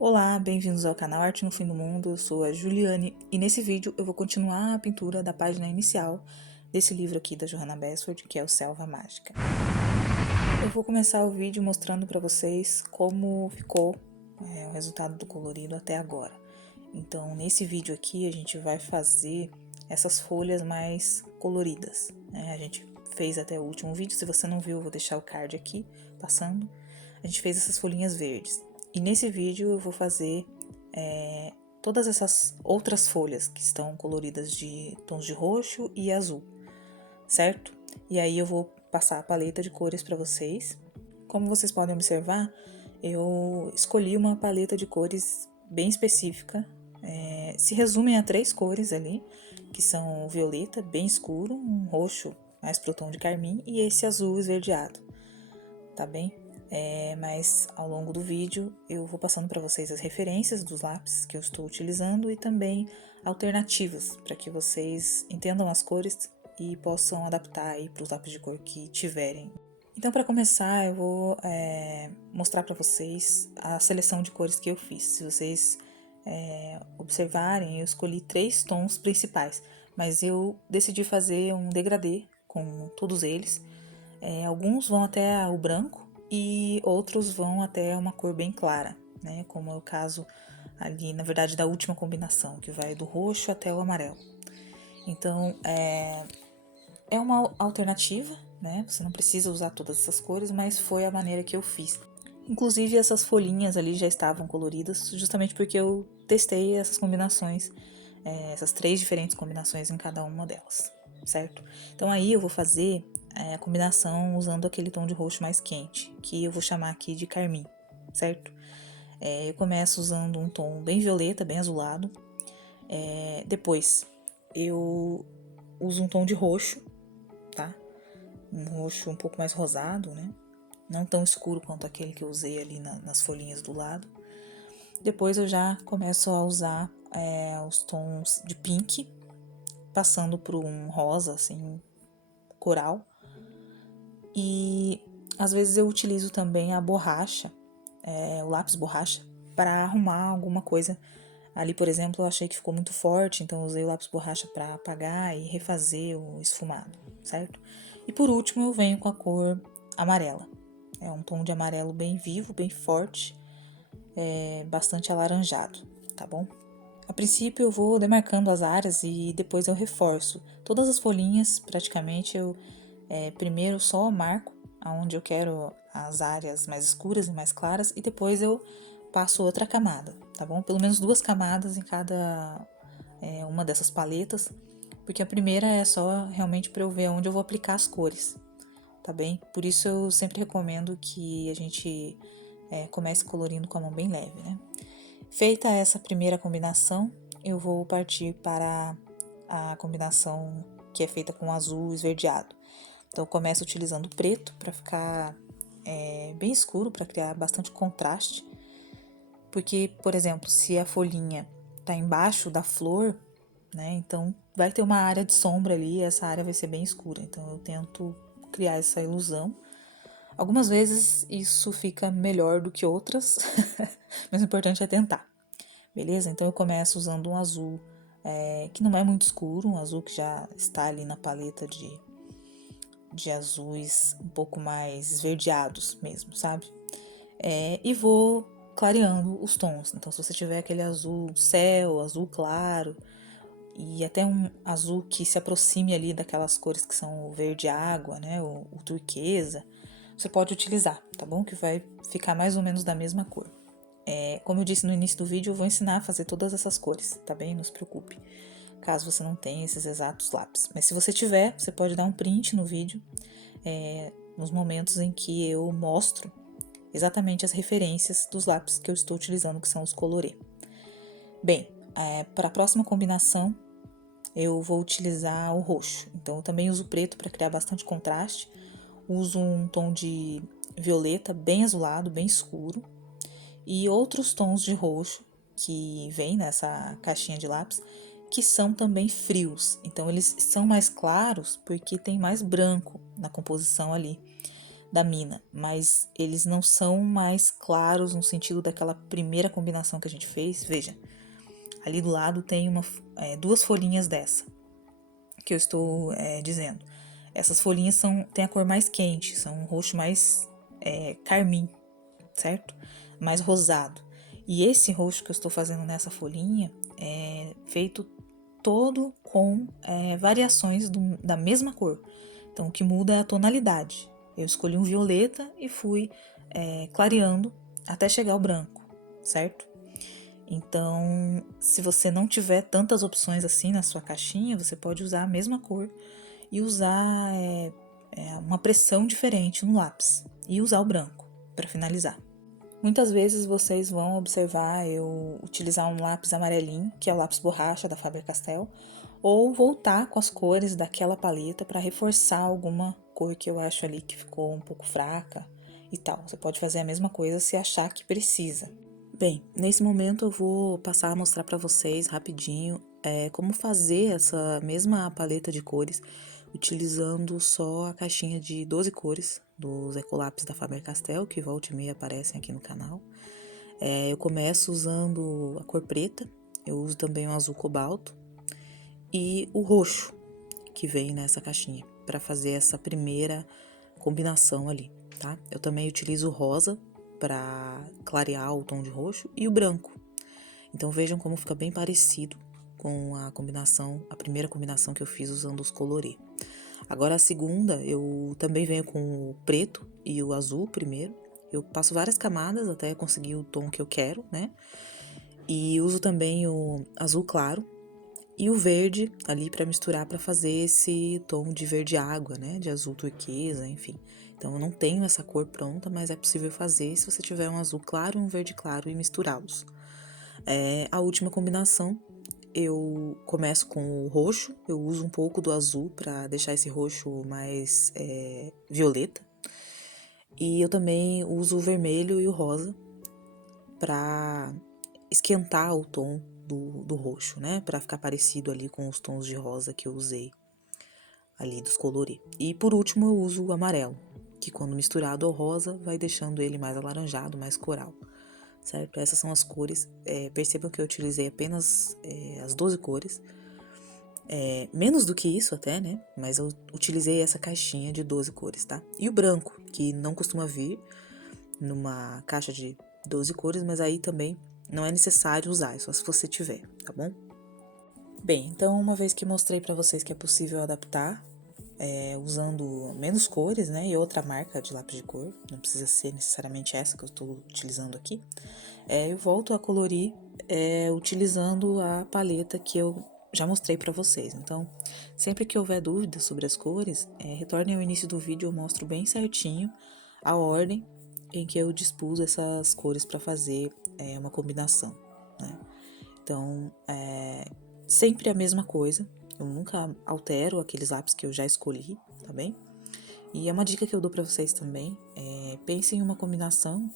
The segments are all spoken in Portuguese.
Olá, bem-vindos ao canal Arte no Fim do Mundo, eu sou a Juliane e nesse vídeo eu vou continuar a pintura da página inicial desse livro aqui da Johanna Basford, que é o Selva Mágica. Eu vou começar o vídeo mostrando para vocês como ficou o resultado do colorido até agora. Então, nesse vídeo aqui a gente vai fazer essas folhas mais coloridas, né? A gente fez até o último vídeo, se você não viu eu vou deixar o card aqui, passando. A gente fez essas folhinhas verdes. E nesse vídeo eu vou fazer todas essas outras folhas que estão coloridas de tons de roxo e azul, certo? E aí eu vou passar a paleta de cores para vocês. Como vocês podem observar, eu escolhi uma paleta de cores bem específica. Se resumem a 3 cores ali, que são o violeta, bem escuro, um roxo mais pro tom de carmim e esse azul esverdeado, tá bem? Mas ao longo do vídeo eu vou passando para vocês as referências dos lápis que eu estou utilizando e também alternativas para que vocês entendam as cores e possam adaptar aí para os lápis de cor que tiverem. Então, para começar, eu vou mostrar para vocês a seleção de cores que eu fiz. Se vocês observarem, eu escolhi 3 tons principais, mas eu decidi fazer um degradê com todos eles. Alguns vão até o branco e outros vão até uma cor bem clara, né? Como é o caso ali, na verdade, da última combinação, que vai do roxo até o amarelo. Então, é uma alternativa, né? Você não precisa usar todas essas cores, mas foi a maneira que eu fiz. Inclusive, essas folhinhas ali já estavam coloridas, justamente porque eu testei essas combinações, essas 3 diferentes combinações em cada uma delas, certo? Então, aí eu vou fazer a combinação usando aquele tom de roxo mais quente, que eu vou chamar aqui de carmim, certo? Eu começo usando um tom bem violeta, bem azulado. Depois, eu uso um tom de roxo, tá? Um roxo um pouco mais rosado, né? Não tão escuro quanto aquele que eu usei ali nas folhinhas do lado. Depois eu já começo a usar os tons de pink, passando por um rosa, assim, coral. E às vezes eu utilizo também a borracha, o lápis borracha, para arrumar alguma coisa. Ali, por exemplo, eu achei que ficou muito forte, então eu usei o lápis borracha para apagar e refazer o esfumado, certo? E por último eu venho com a cor amarela. É um tom de amarelo bem vivo, bem forte, bastante alaranjado, tá bom? A princípio eu vou demarcando as áreas e depois eu reforço. Todas as folhinhas, praticamente, eu primeiro só marco aonde eu quero as áreas mais escuras e mais claras e depois eu passo outra camada, tá bom? Pelo menos 2 camadas em cada uma dessas paletas, porque a primeira é só realmente para eu ver onde eu vou aplicar as cores, tá bem? Por isso eu sempre recomendo que a gente comece colorindo com a mão bem leve, né? Feita essa primeira combinação, eu vou partir para a combinação que é feita com azul esverdeado. Então, eu começo utilizando preto para ficar bem escuro, para criar bastante contraste. Porque, por exemplo, se a folhinha está embaixo da flor, né, então vai ter uma área de sombra ali e essa área vai ser bem escura. Então, eu tento criar essa ilusão. Algumas vezes isso fica melhor do que outras, mas o importante é tentar, beleza? Então eu começo usando um azul que não é muito escuro, um azul que já está ali na paleta de azuis um pouco mais esverdeados mesmo, sabe? E vou clareando os tons. Então, se você tiver aquele azul céu, azul claro e até um azul que se aproxime ali daquelas cores que são o verde água, né, o turquesa, você pode utilizar, tá bom? Que vai ficar mais ou menos da mesma cor. Como eu disse no início do vídeo, eu vou ensinar a fazer todas essas cores, tá bem? Não se preocupe, caso você não tenha esses exatos lápis. Mas se você tiver, você pode dar um print no vídeo, nos momentos em que eu mostro exatamente as referências dos lápis que eu estou utilizando, que são os colorê. Bem, para a próxima combinação, eu vou utilizar o roxo. Então, eu também uso preto para criar bastante contraste. Uso um tom de violeta bem azulado, bem escuro. E outros tons de roxo que vem nessa caixinha de lápis, que são também frios. Então, eles são mais claros porque tem mais branco na composição ali. da mina, mas eles não são mais claros no sentido daquela primeira combinação que a gente fez. Veja, ali do lado tem duas folhinhas dessa que eu estou dizendo. Essas folhinhas têm a cor mais quente, são um roxo mais carmim, certo? Mais rosado. E esse roxo que eu estou fazendo nessa folhinha é feito todo com variações da mesma cor. Então, o que muda é a tonalidade. Eu escolhi um violeta e fui clareando até chegar ao branco, certo? Então, se você não tiver tantas opções assim na sua caixinha, você pode usar a mesma cor e usar uma pressão diferente no lápis e usar o branco para finalizar. Muitas vezes vocês vão observar eu utilizar um lápis amarelinho, que é o lápis borracha da Faber-Castell, ou voltar com as cores daquela paleta para reforçar alguma cor que eu acho ali que ficou um pouco fraca e tal. Você pode fazer a mesma coisa se achar que precisa. Bem, nesse momento eu vou passar a mostrar para vocês rapidinho como fazer essa mesma paleta de cores utilizando só a caixinha de 12 cores dos Ecolápis da Faber-Castell, que volta e meia aparecem aqui no canal. Eu começo usando a cor preta, eu uso também o azul cobalto e o roxo, que vem nessa caixinha, para fazer essa primeira combinação ali, tá? Eu também utilizo o rosa para clarear o tom de roxo e o branco. Então vejam como fica bem parecido com a primeira combinação que eu fiz usando os colorê. Agora a segunda, eu também venho com o preto e o azul primeiro. Eu passo várias camadas até conseguir o tom que eu quero, né? E uso também o azul claro e o verde ali para misturar para fazer esse tom de verde água, né? De azul turquesa, enfim. Então eu não tenho essa cor pronta, mas é possível fazer se você tiver um azul claro e um verde claro e misturá-los. A última combinação, eu começo com o roxo, eu uso um pouco do azul para deixar esse roxo mais violeta. E eu também uso o vermelho e o rosa para esquentar o tom do roxo, né? Para ficar parecido ali com os tons de rosa que eu usei ali dos colorê. E por último eu uso o amarelo, que quando misturado ao rosa vai deixando ele mais alaranjado, mais coral. Certo? Essas são as cores. Percebam que eu utilizei apenas as 12 cores. Menos do que isso até, né? Mas eu utilizei essa caixinha de 12 cores, tá? E o branco, que não costuma vir numa caixa de 12 cores, mas aí também não é necessário usar, é só se você tiver, tá bom? Bem, então uma vez que mostrei pra vocês que é possível adaptar, usando menos cores, né, e outra marca de lápis de cor, não precisa ser necessariamente essa que eu estou utilizando aqui, eu volto a colorir utilizando a paleta que eu já mostrei para vocês. Então, sempre que houver dúvidas sobre as cores, retornem ao início do vídeo, eu mostro bem certinho a ordem em que eu dispus essas cores para fazer uma combinação, né? Então, sempre a mesma coisa, eu nunca altero aqueles lápis que eu já escolhi, tá bem? E é uma dica que eu dou pra vocês também, pense em uma combinação,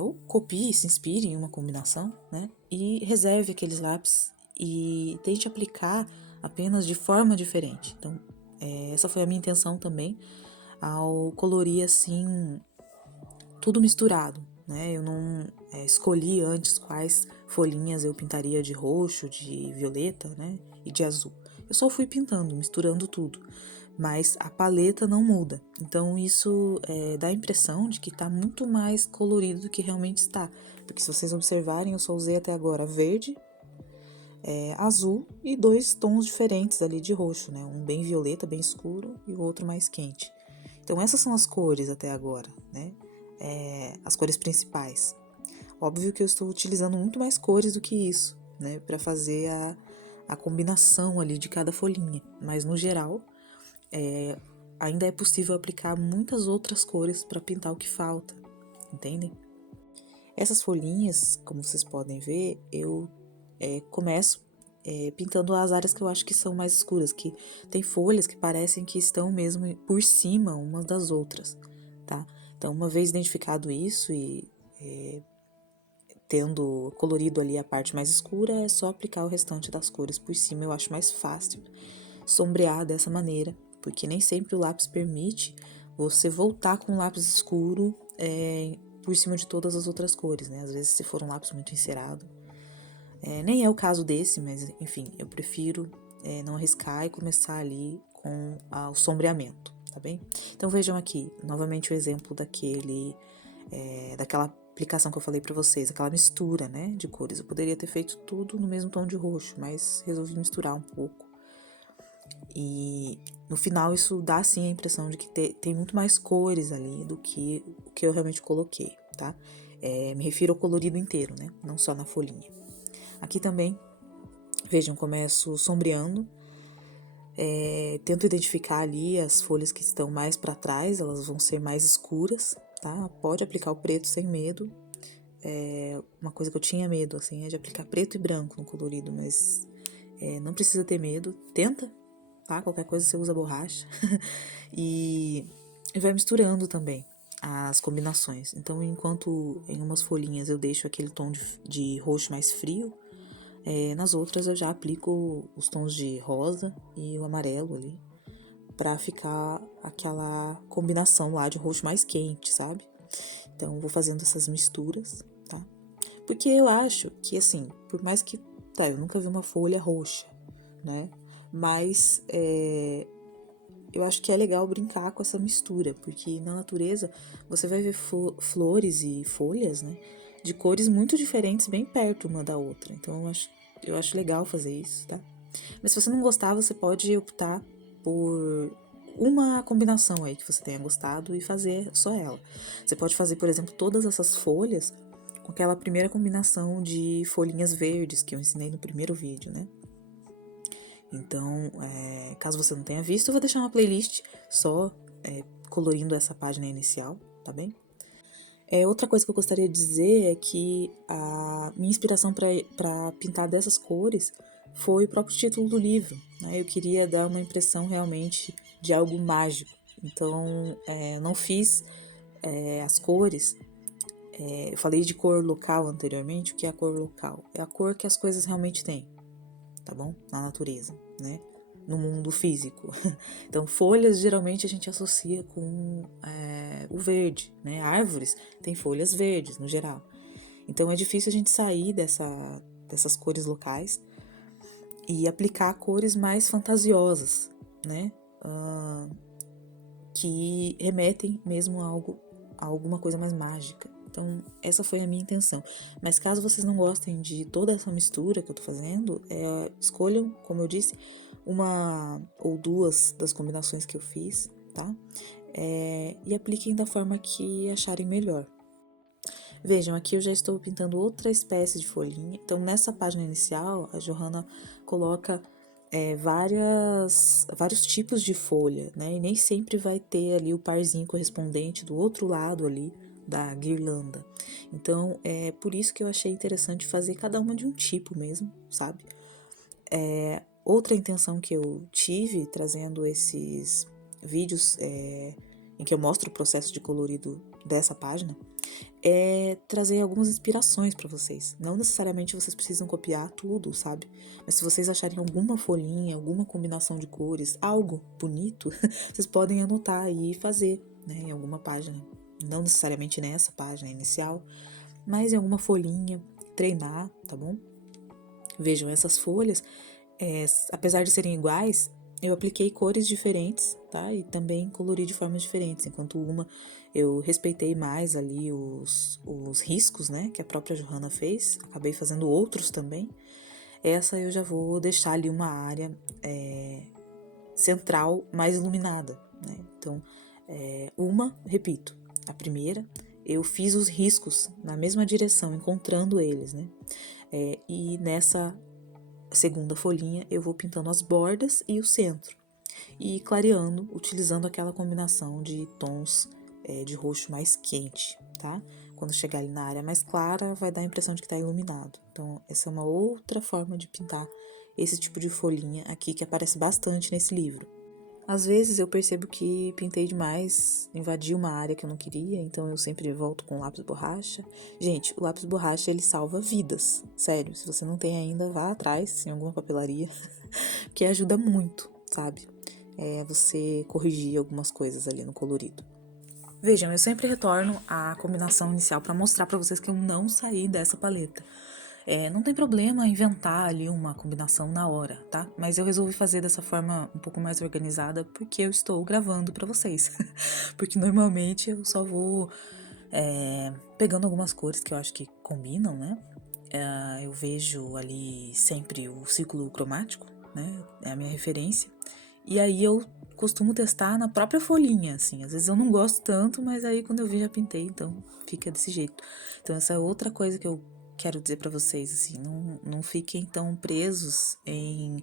ou copie, se inspire em uma combinação, né? E reserve aqueles lápis e tente aplicar apenas de forma diferente. Então, essa foi a minha intenção também ao colorir assim, tudo misturado, né? Eu não escolhi antes quais folhinhas eu pintaria de roxo, de violeta, né? E de azul. Eu só fui pintando, misturando tudo. Mas a paleta não muda. Então isso dá a impressão de que tá muito mais colorido do que realmente está. Porque se vocês observarem, eu só usei até agora verde, azul e dois tons diferentes ali de roxo, né? Um bem violeta, bem escuro, e o outro mais quente. Então essas são as cores até agora, né? As cores principais. Óbvio que eu estou utilizando muito mais cores do que isso, né? Para fazer a combinação ali de cada folhinha. Mas no geral, ainda é possível aplicar muitas outras cores para pintar o que falta, entendem? Essas folhinhas, como vocês podem ver, eu começo pintando as áreas que eu acho que são mais escuras, que tem folhas que parecem que estão mesmo por cima umas das outras, tá? Então, uma vez identificado isso e tendo colorido ali a parte mais escura, é só aplicar o restante das cores por cima. Eu acho mais fácil sombrear dessa maneira, porque nem sempre o lápis permite você voltar com um lápis escuro por cima de todas as outras cores, né? Às vezes se for um lápis muito encerado. Nem é o caso desse, mas enfim, eu prefiro não arriscar e começar ali com o sombreamento, tá bem? Então vejam aqui, novamente o exemplo daquela aplicação que eu falei pra vocês, aquela mistura, né, de cores. Eu poderia ter feito tudo no mesmo tom de roxo, mas resolvi misturar um pouco. E no final isso dá sim a impressão de que tem muito mais cores ali do que o que eu realmente coloquei, tá? Me refiro ao colorido inteiro, né, não só na folhinha. Aqui também, vejam, começo sombreando, tento identificar ali as folhas que estão mais para trás, elas vão ser mais escuras, tá? Pode aplicar o preto sem medo. Uma coisa que eu tinha medo, assim, é de aplicar preto e branco no colorido, mas não precisa ter medo, tenta, tá? Qualquer coisa você usa borracha. e vai misturando também as combinações. Então, enquanto em umas folhinhas eu deixo aquele tom de roxo mais frio, nas outras eu já aplico os tons de rosa e o amarelo ali, pra ficar aquela combinação lá de roxo mais quente, sabe? Então, vou fazendo essas misturas, tá? Porque eu acho que, assim, por mais que... Tá, eu nunca vi uma folha roxa, né? Mas eu acho que é legal brincar com essa mistura, porque na natureza você vai ver flores e folhas, né? De cores muito diferentes, bem perto uma da outra. Então eu acho legal fazer isso, tá? Mas se você não gostar, você pode optar por uma combinação aí que você tenha gostado e fazer só ela. Você pode fazer, por exemplo, todas essas folhas com aquela primeira combinação de folhinhas verdes que eu ensinei no primeiro vídeo, né? Então, caso você não tenha visto, eu vou deixar uma playlist só colorindo essa página inicial, tá bem? Outra coisa que eu gostaria de dizer é que a minha inspiração para pintar dessas cores foi o próprio título do livro, né? Eu queria dar uma impressão realmente de algo mágico. Então, não fiz as cores. Eu falei de cor local anteriormente. O que é a cor local? É a cor que as coisas realmente têm, tá bom? Na natureza, né? No mundo físico. Então, folhas geralmente a gente associa com o verde, né? Árvores têm folhas verdes, no geral. Então, é difícil a gente sair dessas cores locais e aplicar cores mais fantasiosas, né? Que remetem mesmo a alguma coisa mais mágica. Então, essa foi a minha intenção. Mas caso vocês não gostem de toda essa mistura que eu tô fazendo, escolham, como eu disse, uma ou duas das combinações que eu fiz, tá? E apliquem da forma que acharem melhor. Vejam, aqui eu já estou pintando outra espécie de folhinha. Então, nessa página inicial, a Johanna coloca vários tipos de folha, né? E nem sempre vai ter ali o parzinho correspondente do outro lado ali da guirlanda. Então, é por isso que eu achei interessante fazer cada uma de um tipo mesmo, sabe? Outra intenção que eu tive trazendo esses vídeos em que eu mostro o processo de colorido dessa página é trazer algumas inspirações para vocês. Não necessariamente vocês precisam copiar tudo, sabe? Mas se vocês acharem alguma folhinha, alguma combinação de cores, algo bonito, vocês podem anotar e fazer, né, em alguma página. Não necessariamente nessa página inicial, mas em alguma folhinha, treinar, tá bom? Vejam, essas folhas, apesar de serem iguais, eu apliquei cores diferentes, tá? E também colori de formas diferentes. Enquanto uma eu respeitei mais ali os riscos, né? Que a própria Johanna fez. Acabei fazendo outros também. Essa eu já vou deixar ali uma área central mais iluminada, né? Então, repito, a primeira eu fiz os riscos na mesma direção, encontrando eles, né? E nessa segunda folhinha eu vou pintando as bordas e o centro e clareando, utilizando aquela combinação de tons de roxo mais quente, tá? Quando chegar ali na área mais clara, vai dar a impressão de que está iluminado. Então, essa é uma outra forma de pintar esse tipo de folhinha aqui que aparece bastante nesse livro. Às vezes eu percebo que pintei demais, invadi uma área que eu não queria, então eu sempre volto com lápis borracha. Gente, o lápis borracha ele salva vidas, sério. Se você não tem ainda, vá atrás em alguma papelaria, que ajuda muito, sabe? você corrigir algumas coisas ali no colorido. Vejam, eu sempre retorno à combinação inicial para mostrar para vocês que eu não saí dessa paleta. Não tem problema inventar ali uma combinação na hora, tá? Mas eu resolvi fazer dessa forma um pouco mais organizada porque eu estou gravando para vocês. Porque normalmente eu só vou pegando algumas cores que eu acho que combinam, né? Eu vejo ali sempre o círculo cromático, né? É a minha referência. E aí eu costumo testar na própria folhinha, assim. Às vezes eu não gosto tanto, mas aí quando eu vi já pintei, então fica desse jeito. Então essa é outra coisa que eu quero dizer pra vocês, assim. Não fiquem tão presos em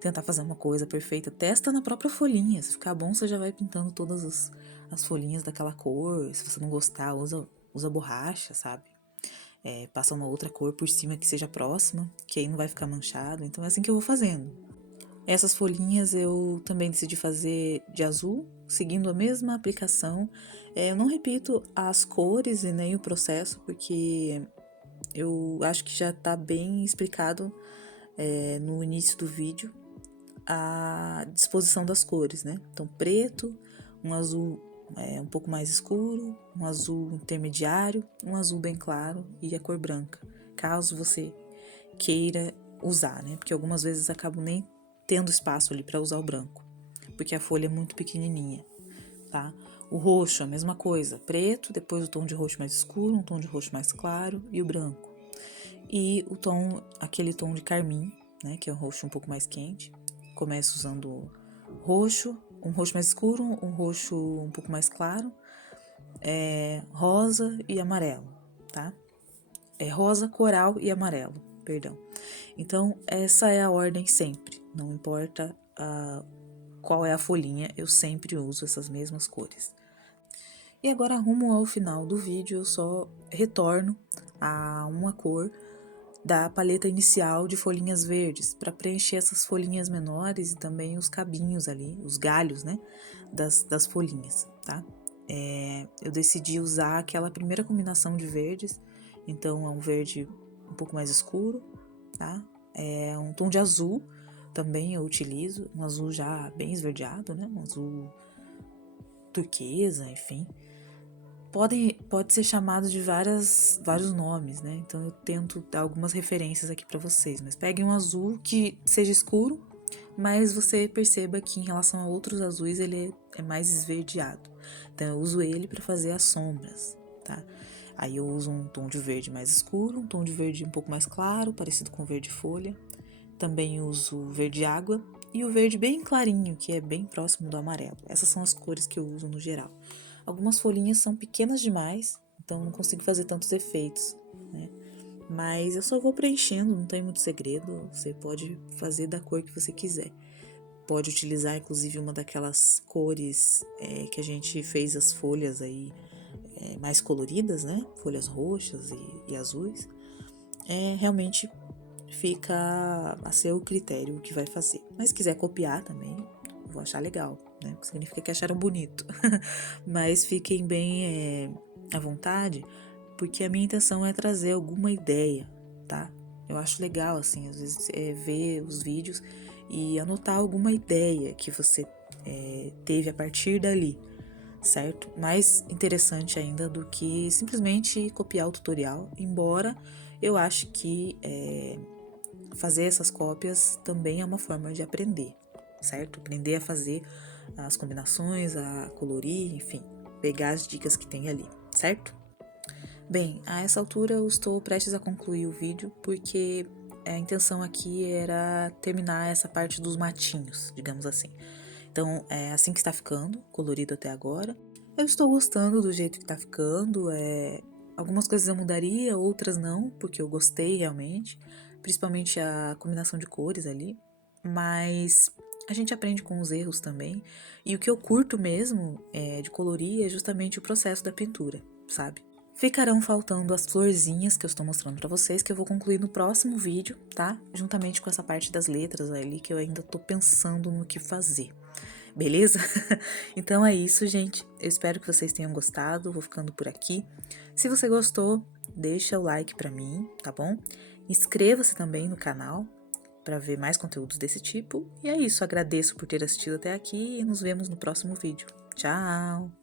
tentar fazer uma coisa perfeita. Testa na própria folhinha. Se ficar bom, você já vai pintando todas as folhinhas daquela cor. Se você não gostar, usa borracha, sabe? Passa uma outra cor por cima que seja próxima, que aí não vai ficar manchado. Então é assim que eu vou fazendo. Essas folhinhas eu também decidi fazer de azul, seguindo a mesma aplicação. Eu não repito as cores e nem o processo, porque eu acho que já está bem explicado no início do vídeo a disposição das cores, né? Então, preto, um azul um pouco mais escuro, um azul intermediário, um azul bem claro e a cor branca, caso você queira usar, né? Porque algumas vezes acabo nem tendo espaço ali para usar o branco, porque a folha é muito pequenininha, tá? O roxo, a mesma coisa, preto, depois o tom de roxo mais escuro, um tom de roxo mais claro e o branco. E o tom, aquele tom de carmim, né, que é um roxo um pouco mais quente. Começo usando roxo, um roxo mais escuro, um roxo um pouco mais claro, rosa e amarelo, tá? Rosa, coral e amarelo, perdão. Então, essa é a ordem sempre, não importa qual é a folhinha, eu sempre uso essas mesmas cores. E agora, rumo ao final do vídeo, eu só retorno a uma cor da paleta inicial de folhinhas verdes, para preencher essas folhinhas menores e também os cabinhos ali, os galhos, né, das folhinhas, tá? Eu decidi usar aquela primeira combinação de verdes, então é um verde um pouco mais escuro, tá? Um tom de azul também eu utilizo, um azul já bem esverdeado, né? Um azul turquesa, enfim. Pode ser chamado de vários nomes, né? Então eu tento dar algumas referências aqui para vocês, mas peguem um azul que seja escuro, mas você perceba que em relação a outros azuis ele é mais esverdeado. Então eu uso ele para fazer as sombras, tá? Aí eu uso um tom de verde mais escuro, um tom de verde um pouco mais claro, parecido com verde folha. Também uso verde água e o verde bem clarinho, que é bem próximo do amarelo. Essas são as cores que eu uso no geral. Algumas folhinhas são pequenas demais, então não consigo fazer tantos efeitos, né? Mas eu só vou preenchendo, não tem muito segredo. Você pode fazer da cor que você quiser. Pode utilizar, inclusive, uma daquelas cores que a gente fez as folhas aí mais coloridas, né? Folhas roxas e azuis. Realmente fica a seu critério o que vai fazer. Mas se quiser copiar também, eu vou achar legal, né? Porque significa que acharam bonito. Mas fiquem bem à vontade, porque a minha intenção é trazer alguma ideia, tá? Eu acho legal, assim, às vezes ver os vídeos e anotar alguma ideia que você teve a partir dali, certo? Mais interessante ainda do que simplesmente copiar o tutorial, embora eu ache que fazer essas cópias também é uma forma de aprender, certo? Aprender a fazer as combinações, a colorir, enfim, pegar as dicas que tem ali, certo? Bem, a essa altura eu estou prestes a concluir o vídeo, porque a intenção aqui era terminar essa parte dos matinhos, digamos assim. Então, é assim que está ficando, colorido até agora. Eu estou gostando do jeito que está ficando, algumas coisas eu mudaria, outras não, porque eu gostei realmente, principalmente a combinação de cores ali, mas a gente aprende com os erros também, e o que eu curto mesmo de colorir é justamente o processo da pintura, sabe? Ficarão faltando as florzinhas que eu estou mostrando pra vocês, que eu vou concluir no próximo vídeo, tá? Juntamente com essa parte das letras ali, que eu ainda tô pensando no que fazer. Beleza? Então é isso, gente. Eu espero que vocês tenham gostado. Vou ficando por aqui. Se você gostou, deixa o like pra mim, tá bom? Inscreva-se também no canal. para ver mais conteúdos desse tipo. E é isso, agradeço por ter assistido até aqui e nos vemos no próximo vídeo. Tchau!